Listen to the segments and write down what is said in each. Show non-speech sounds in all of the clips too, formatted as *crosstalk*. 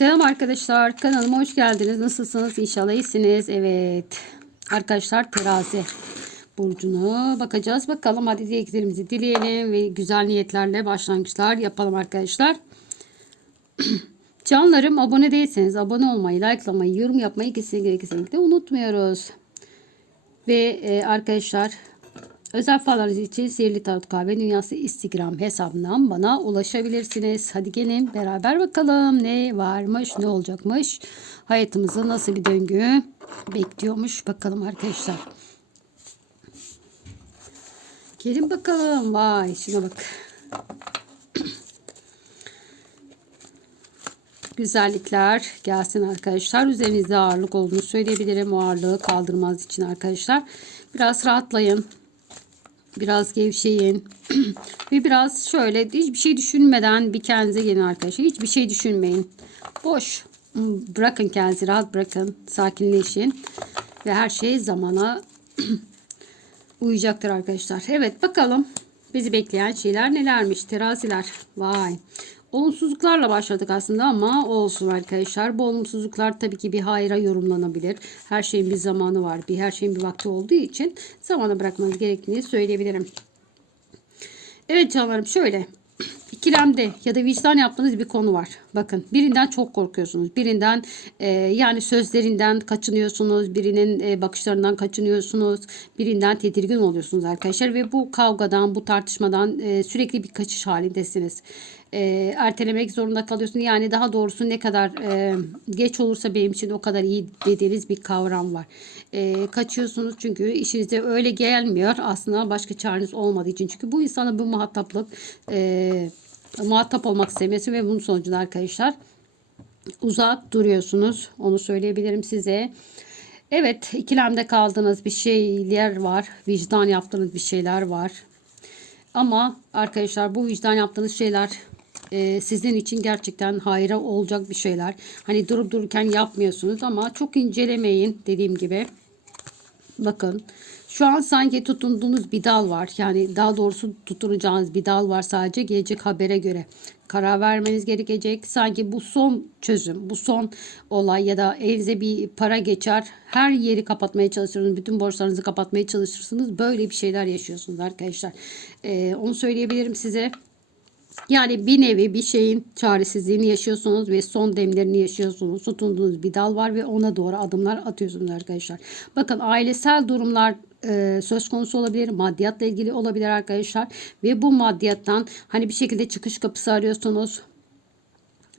Selam arkadaşlar kanalıma hoş geldiniz. Nasılsınız? İnşallah iyisiniz. Evet. Arkadaşlar terazi burcuna bakacağız. Bakalım hadi dileklerimizi dileyelim ve güzel niyetlerle başlangıçlar yapalım arkadaşlar. *clears throat* Canlarım abone değilseniz abone olmayı, likelamayı, yorum yapmayı kesinlikle kesinlikle unutmuyoruz. Ve e, arkadaşlar özel fallarınız için Sihirli Tarot Kahve Dünyası Instagram hesabından bana ulaşabilirsiniz. Hadi gelin beraber bakalım ne varmış ne olacakmış. Hayatımızda nasıl bir döngü bekliyormuş bakalım arkadaşlar. Gelin bakalım. Vay şuna bak. *clears throat* güzellikler gelsin arkadaşlar. Üzerinizde ağırlık olduğunu söyleyebilirim. O ağırlığı kaldırmaz için arkadaşlar. Biraz rahatlayın. Biraz gevşeyin. *clears throat* Ve biraz şöyle hiçbir şey düşünmeden bir kendinize gelin arkadaşlar. Hiçbir şey düşünmeyin. Boş. Bırakın kendinizi rahat bırakın. Sakinleşin. Ve her şey zamana *clears throat* uyacaktır arkadaşlar. Evet bakalım bizi bekleyen şeyler nelermiş. Teraziler. Vay. Olumsuzluklarla başladık aslında ama olsun arkadaşlar. Bu olumsuzluklar tabii ki bir hayra yorumlanabilir. Her şeyin bir zamanı var. Bir her şeyin bir vakti olduğu için zamana bırakmanız gerektiğini söyleyebilirim. Evet canlarım şöyle. *clears throat* İkilemde ya da vicdan yaptığınız bir konu var. Bakın birinden çok korkuyorsunuz. Birinden e, yani sözlerinden kaçınıyorsunuz. Birinin e, bakışlarından kaçınıyorsunuz. Birinden tedirgin oluyorsunuz arkadaşlar. Ve bu kavgadan bu tartışmadan e, sürekli bir kaçış halindesiniz. E, ertelemek zorunda kalıyorsunuz. Yani daha doğrusu ne kadar e, geç olursa benim için o kadar iyi dediğiniz bir kavram var. E, kaçıyorsunuz çünkü işinize öyle gelmiyor. Aslında başka çareniz olmadığı için. Çünkü bu insana bu muhataplık e, muhatap olmak istemesi ve bunun sonucunda arkadaşlar uzak duruyorsunuz. Onu söyleyebilirim size. Evet ikilemde kaldığınız bir şeyler var. Vicdan yaptığınız bir şeyler var. Ama arkadaşlar bu vicdan yaptığınız şeyler e, sizin için gerçekten hayra olacak bir şeyler. Hani durup dururken yapmıyorsunuz ama çok incelemeyin dediğim gibi. Bakın şu an sanki tutunduğunuz bir dal var. Yani daha doğrusu tutunacağınız bir dal var sadece gelecek habere göre. Karar vermeniz gerekecek. Sanki bu son çözüm, bu son olay ya da elinize bir para geçer. Her yeri kapatmaya çalışırsınız. Bütün borçlarınızı kapatmaya çalışırsınız. Böyle bir şeyler yaşıyorsunuz arkadaşlar. Ee, onu söyleyebilirim size. Yani bir nevi bir şeyin çaresizliğini yaşıyorsunuz ve son demlerini yaşıyorsunuz. Tutunduğunuz bir dal var ve ona doğru adımlar atıyorsunuz arkadaşlar. Bakın ailesel durumlar e, söz konusu olabilir. Maddiyatla ilgili olabilir arkadaşlar. Ve bu maddiyattan hani bir şekilde çıkış kapısı arıyorsunuz.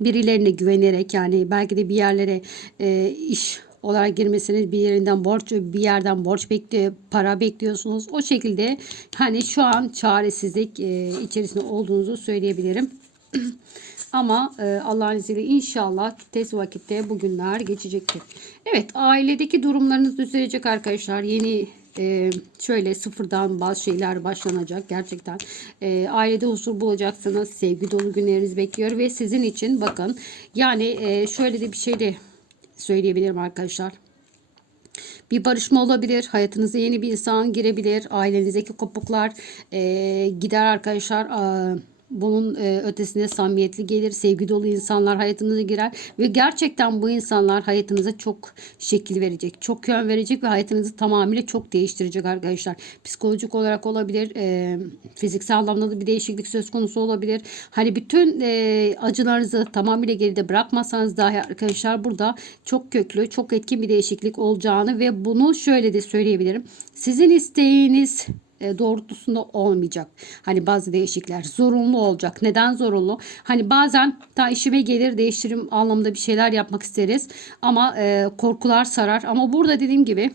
Birilerine güvenerek yani belki de bir yerlere e, iş olarak girmesiniz bir yerinden borç bir yerden borç bekliyor para bekliyorsunuz. O şekilde hani şu an çaresizlik e, içerisinde olduğunuzu söyleyebilirim. *clears throat* Ama e, Allah'ın izniyle inşallah tez vakitte bugünler geçecektir. Evet ailedeki durumlarınız düzelecek arkadaşlar. Yeni e, şöyle sıfırdan bazı şeyler başlanacak gerçekten. E, ailede huzur bulacaksınız. Sevgi dolu günleriniz bekliyor ve sizin için bakın yani e, şöyle de bir şey de söyleyebilirim arkadaşlar. Bir barışma olabilir. Hayatınıza yeni bir insan girebilir. Ailenizdeki kopuklar e, gider arkadaşlar. E, bunun e, ötesinde samimiyetli gelir, sevgi dolu insanlar hayatınıza girer ve gerçekten bu insanlar hayatınıza çok şekil verecek, çok yön verecek ve hayatınızı tamamıyla çok değiştirecek arkadaşlar. Psikolojik olarak olabilir, e, fiziksel anlamda da bir değişiklik söz konusu olabilir. Hani bütün e, acılarınızı tamamıyla geride bırakmasanız dahi arkadaşlar burada çok köklü, çok etkin bir değişiklik olacağını ve bunu şöyle de söyleyebilirim. Sizin isteğiniz doğrultusunda olmayacak. Hani bazı değişiklikler zorunlu olacak. Neden zorunlu? Hani bazen ta işime gelir değiştirim anlamında bir şeyler yapmak isteriz ama e, korkular sarar. Ama burada dediğim gibi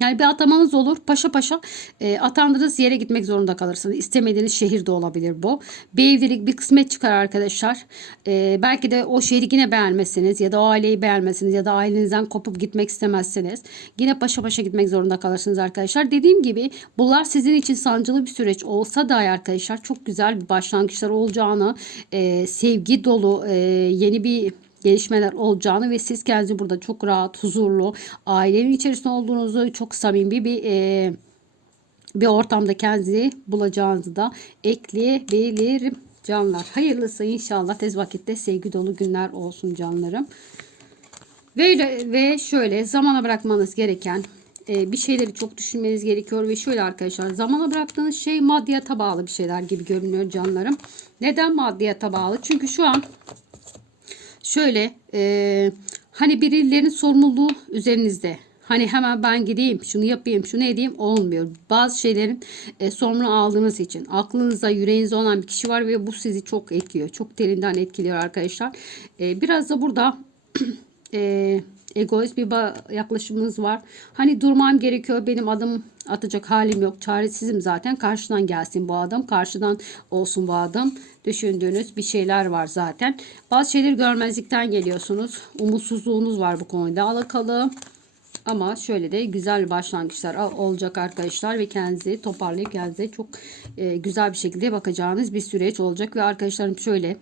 yani bir atamanız olur. Paşa paşa e, atandığınız yere gitmek zorunda kalırsınız. İstemediğiniz şehir de olabilir bu. Bir evlilik bir kısmet çıkar arkadaşlar. E, belki de o şehri yine beğenmezsiniz ya da o aileyi beğenmezsiniz ya da ailenizden kopup gitmek istemezsiniz. Yine paşa paşa gitmek zorunda kalırsınız arkadaşlar. Dediğim gibi bunlar sizin için sancılı bir süreç olsa da arkadaşlar çok güzel bir başlangıçlar olacağını, e, sevgi dolu e, yeni bir gelişmeler olacağını ve siz kendinizi burada çok rahat, huzurlu, ailenin içerisinde olduğunuzu çok samimi bir e, bir ortamda kendinizi bulacağınızı da ekleyebilirim. Canlar hayırlısı inşallah tez vakitte sevgi dolu günler olsun canlarım. Ve, ve şöyle zamana bırakmanız gereken e, bir şeyleri çok düşünmeniz gerekiyor ve şöyle arkadaşlar zamana bıraktığınız şey maddiyata bağlı bir şeyler gibi görünüyor canlarım. Neden maddiyata bağlı? Çünkü şu an şöyle e, hani birilerinin sorumluluğu üzerinizde. Hani hemen ben gideyim şunu yapayım şunu edeyim olmuyor. Bazı şeylerin e, sorumluluğu aldığınız için aklınızda yüreğinizde olan bir kişi var ve bu sizi çok etkiliyor. Çok derinden etkiliyor arkadaşlar. E, biraz da burada *clears throat* e, egoist bir yaklaşımınız var. Hani durmam gerekiyor. Benim adım atacak halim yok. Çaresizim zaten. Karşıdan gelsin bu adam. Karşıdan olsun bu adam. Düşündüğünüz bir şeyler var zaten. Bazı şeyleri görmezlikten geliyorsunuz. Umutsuzluğunuz var bu konuda alakalı. Ama şöyle de güzel başlangıçlar olacak arkadaşlar ve kendinizi toparlayıp kendinize çok e, güzel bir şekilde bakacağınız bir süreç olacak ve arkadaşlarım şöyle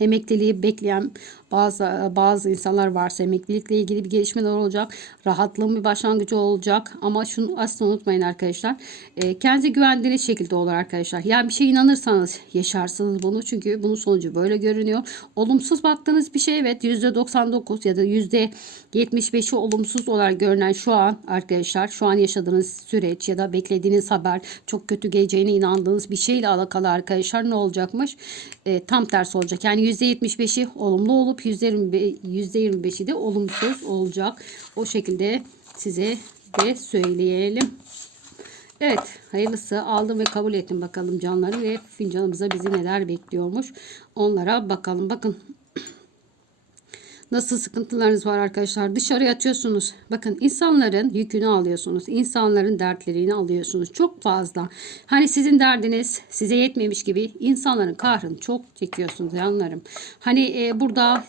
emekliliği bekleyen bazı bazı insanlar varsa emeklilikle ilgili bir gelişmeler olacak. Rahatlığın bir başlangıcı olacak. Ama şunu asla unutmayın arkadaşlar. E, kendinize güvendiğiniz şekilde olur arkadaşlar. Yani bir şey inanırsanız yaşarsınız bunu. Çünkü bunun sonucu böyle görünüyor. Olumsuz baktığınız bir şey evet %99 ya da %75'i olumsuz olarak görünen şu an arkadaşlar şu an yaşadığınız süreç ya da beklediğiniz haber çok kötü geleceğine inandığınız bir şeyle alakalı arkadaşlar ne olacakmış? E, tam tersi olacak. Yani %75'i olumlu olup olup %25'i de olumsuz olacak. O şekilde size de söyleyelim. Evet hayırlısı aldım ve kabul ettim bakalım canları ve fincanımıza bizi neler bekliyormuş. Onlara bakalım. Bakın Nasıl sıkıntılarınız var arkadaşlar? Dışarıya atıyorsunuz. Bakın insanların yükünü alıyorsunuz. İnsanların dertlerini alıyorsunuz. Çok fazla. Hani sizin derdiniz size yetmemiş gibi insanların kahrını çok çekiyorsunuz yanlarım. Hani e, burada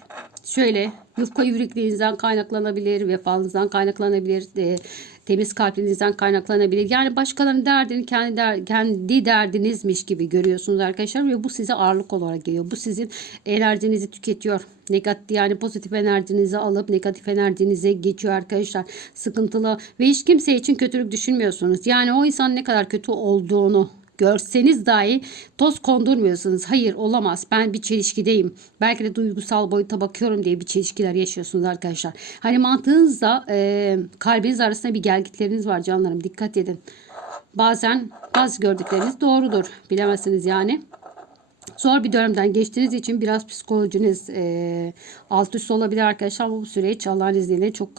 şöyle yufka yürekliliğinizden kaynaklanabilir, vefanızdan kaynaklanabilir, e, temiz kalbinizden kaynaklanabilir. Yani başkalarının derdini kendi, der, kendi derdinizmiş gibi görüyorsunuz arkadaşlar ve bu size ağırlık olarak geliyor. Bu sizin enerjinizi tüketiyor. Negatif yani pozitif enerjinizi alıp negatif enerjinize geçiyor arkadaşlar. Sıkıntılı ve hiç kimse için kötülük düşünmüyorsunuz. Yani o insan ne kadar kötü olduğunu görseniz dahi toz kondurmuyorsunuz. Hayır olamaz. Ben bir çelişkideyim. Belki de duygusal boyuta bakıyorum diye bir çelişkiler yaşıyorsunuz arkadaşlar. Hani mantığınızla e, kalbiniz arasında bir gelgitleriniz var canlarım. Dikkat edin. Bazen bazı gördükleriniz doğrudur. Bilemezsiniz yani. Zor bir dönemden geçtiğiniz için biraz psikolojiniz e, alt üst olabilir arkadaşlar. Bu süreç Allah'ın izniyle çok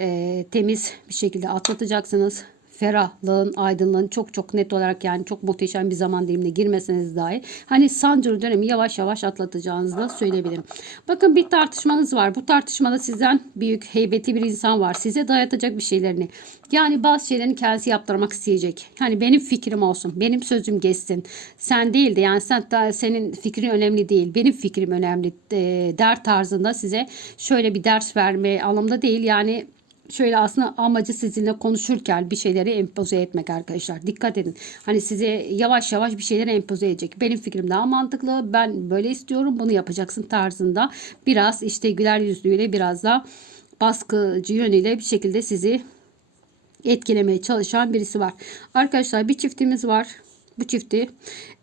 e, temiz bir şekilde atlatacaksınız ferahlığın, aydınlığın çok çok net olarak yani çok muhteşem bir zaman dilimine girmeseniz dahi hani sancılı dönemi yavaş yavaş atlatacağınızı da söyleyebilirim. Bakın bir tartışmanız var. Bu tartışmada sizden büyük heybetli bir insan var. Size dayatacak bir şeylerini. Yani bazı şeylerini kendisi yaptırmak isteyecek. Hani benim fikrim olsun. Benim sözüm geçsin. Sen değil de yani sen senin fikrin önemli değil. Benim fikrim önemli e, der tarzında size şöyle bir ders verme anlamda değil. Yani şöyle aslında amacı sizinle konuşurken bir şeyleri empoze etmek arkadaşlar. Dikkat edin. Hani size yavaş yavaş bir şeyleri empoze edecek. Benim fikrim daha mantıklı. Ben böyle istiyorum. Bunu yapacaksın tarzında. Biraz işte güler yüzlüyle biraz da baskıcı yönüyle bir şekilde sizi etkilemeye çalışan birisi var. Arkadaşlar bir çiftimiz var bu çifti.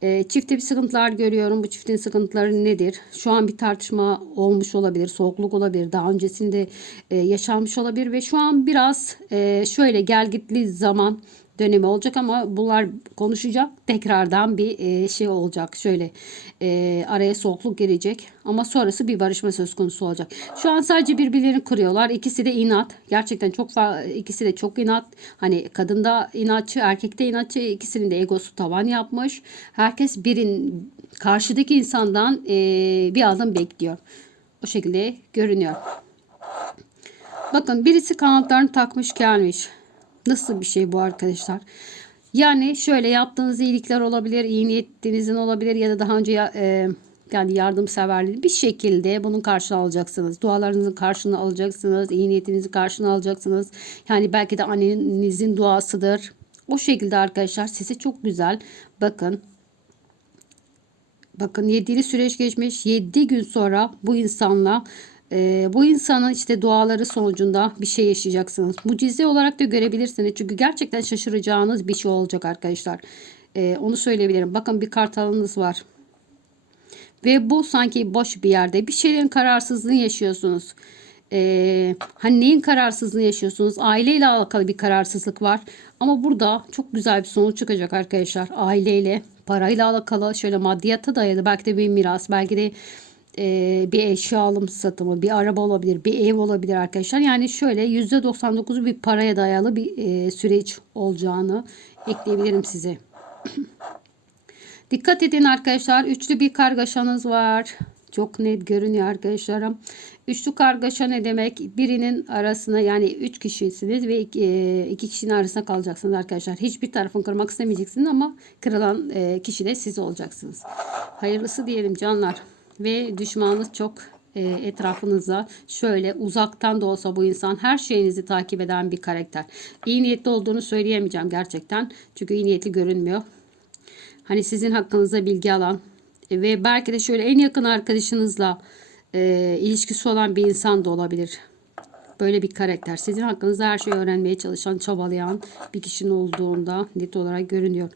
E, çifte bir sıkıntılar görüyorum. Bu çiftin sıkıntıları nedir? Şu an bir tartışma olmuş olabilir. Soğukluk olabilir. Daha öncesinde e, yaşanmış olabilir. Ve şu an biraz e, şöyle gelgitli zaman dönemi olacak ama bunlar konuşacak. Tekrardan bir e, şey olacak. Şöyle e, araya soğukluk girecek. Ama sonrası bir barışma söz konusu olacak. Şu an sadece birbirlerini kırıyorlar. İkisi de inat. Gerçekten çok ikisi de çok inat. Hani kadında inatçı, erkekte inatçı. İkisinin de egosu tavan yapmış. Herkes birin karşıdaki insandan e, bir adım bekliyor. O şekilde görünüyor. Bakın birisi kanatlarını takmış gelmiş. Nasıl bir şey bu arkadaşlar? Yani şöyle yaptığınız iyilikler olabilir, iyi niyetinizin olabilir ya da daha önce e, yani yardımseverliği bir şekilde bunun karşılığını alacaksınız. Dualarınızın karşılığını alacaksınız. iyi niyetinizin karşılığını alacaksınız. Yani belki de annenizin duasıdır. O şekilde arkadaşlar sesi çok güzel. Bakın Bakın 7'li süreç geçmiş. 7 gün sonra bu insanla e, bu insanın işte duaları sonucunda bir şey yaşayacaksınız. Mucize olarak da görebilirsiniz. Çünkü gerçekten şaşıracağınız bir şey olacak arkadaşlar. E, onu söyleyebilirim. Bakın bir kartalınız var. Ve bu sanki boş bir yerde. Bir şeylerin kararsızlığını yaşıyorsunuz. Ee, hani neyin kararsızlığını yaşıyorsunuz? Aileyle alakalı bir kararsızlık var. Ama burada çok güzel bir sonuç çıkacak arkadaşlar. Aileyle, parayla alakalı, şöyle maddiyata dayalı. Belki de bir miras, belki de e, bir eşya alım satımı, bir araba olabilir, bir ev olabilir arkadaşlar. Yani şöyle %99'u bir paraya dayalı bir e, süreç olacağını ekleyebilirim size. *clears throat* Dikkat edin arkadaşlar. Üçlü bir kargaşanız var. Çok net görünüyor arkadaşlarım. Üçlü kargaşa ne demek? Birinin arasına yani üç kişisiniz ve iki, e, iki kişinin arasında kalacaksınız arkadaşlar. Hiçbir tarafını kırmak istemeyeceksiniz ama kırılan e, kişi de siz olacaksınız. Hayırlısı diyelim canlar. Ve düşmanınız çok e, etrafınızda şöyle uzaktan da olsa bu insan her şeyinizi takip eden bir karakter. İyi niyetli olduğunu söyleyemeyeceğim gerçekten. Çünkü iyi niyetli görünmüyor. Hani sizin hakkınızda bilgi alan e, ve belki de şöyle en yakın arkadaşınızla e, ilişkisi olan bir insan da olabilir. Böyle bir karakter. Sizin hakkınızda her şeyi öğrenmeye çalışan, çabalayan bir kişinin olduğunda net olarak görünüyor.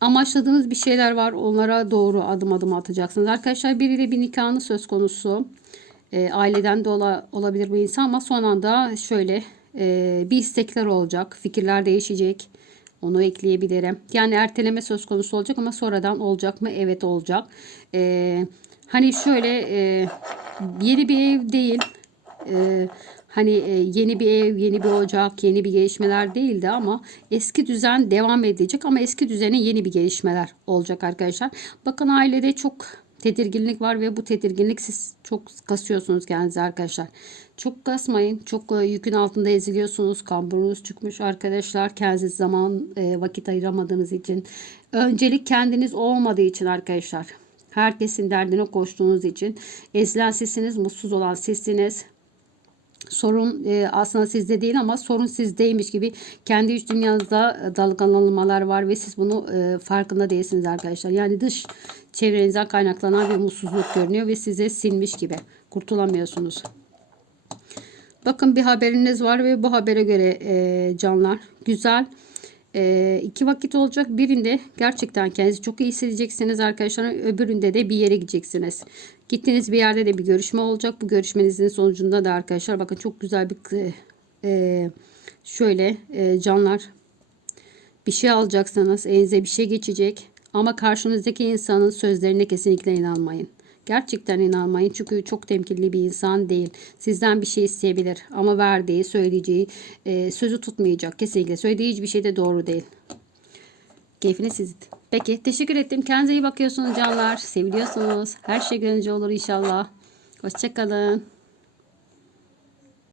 Amaçladığınız bir şeyler var. Onlara doğru adım adım atacaksınız. Arkadaşlar biriyle bir nikahınız söz konusu. E, aileden de ola, olabilir bu insan ama son anda şöyle e, bir istekler olacak. Fikirler değişecek. Onu ekleyebilirim. Yani erteleme söz konusu olacak ama sonradan olacak mı? Evet olacak. Ee, hani şöyle e, yeni bir ev değil. Ee, hani e, yeni bir ev, yeni bir ocak, yeni bir gelişmeler değildi ama eski düzen devam edecek ama eski düzene yeni bir gelişmeler olacak arkadaşlar. Bakın ailede çok tedirginlik var ve bu tedirginlik siz çok kasıyorsunuz kendinize arkadaşlar. Çok kasmayın. Çok e, yükün altında eziliyorsunuz. Kamburunuz çıkmış arkadaşlar. Kendiniz zaman e, vakit ayıramadığınız için. Öncelik kendiniz olmadığı için arkadaşlar. Herkesin derdine koştuğunuz için. Ezilen sizsiniz. Mutsuz olan sizsiniz sorun e, aslında sizde değil ama sorun sizdeymiş gibi kendi iç dünyanızda dalgalanmalar var ve siz bunu e, farkında değilsiniz arkadaşlar. Yani dış çevrenizden kaynaklanan bir mutsuzluk görünüyor ve size sinmiş gibi kurtulamıyorsunuz. Bakın bir haberiniz var ve bu habere göre e, canlar güzel e, iki vakit olacak. Birinde gerçekten kendinizi çok iyi hissedeceksiniz arkadaşlar. Öbüründe de bir yere gideceksiniz. Gittiğiniz bir yerde de bir görüşme olacak. Bu görüşmenizin sonucunda da arkadaşlar bakın çok güzel bir e, şöyle e, canlar bir şey alacaksınız. Elinize bir şey geçecek. Ama karşınızdaki insanın sözlerine kesinlikle inanmayın. Gerçekten inanmayın çünkü çok temkinli bir insan değil. Sizden bir şey isteyebilir ama verdiği, söyleyeceği e, sözü tutmayacak. Kesinlikle söylediği hiçbir şey de doğru değil. Keyfine sizin. Peki teşekkür ettim. Kendinize iyi bakıyorsunuz canlar. Seviliyorsunuz. Her şey gönlünce olur inşallah. Hoşçakalın.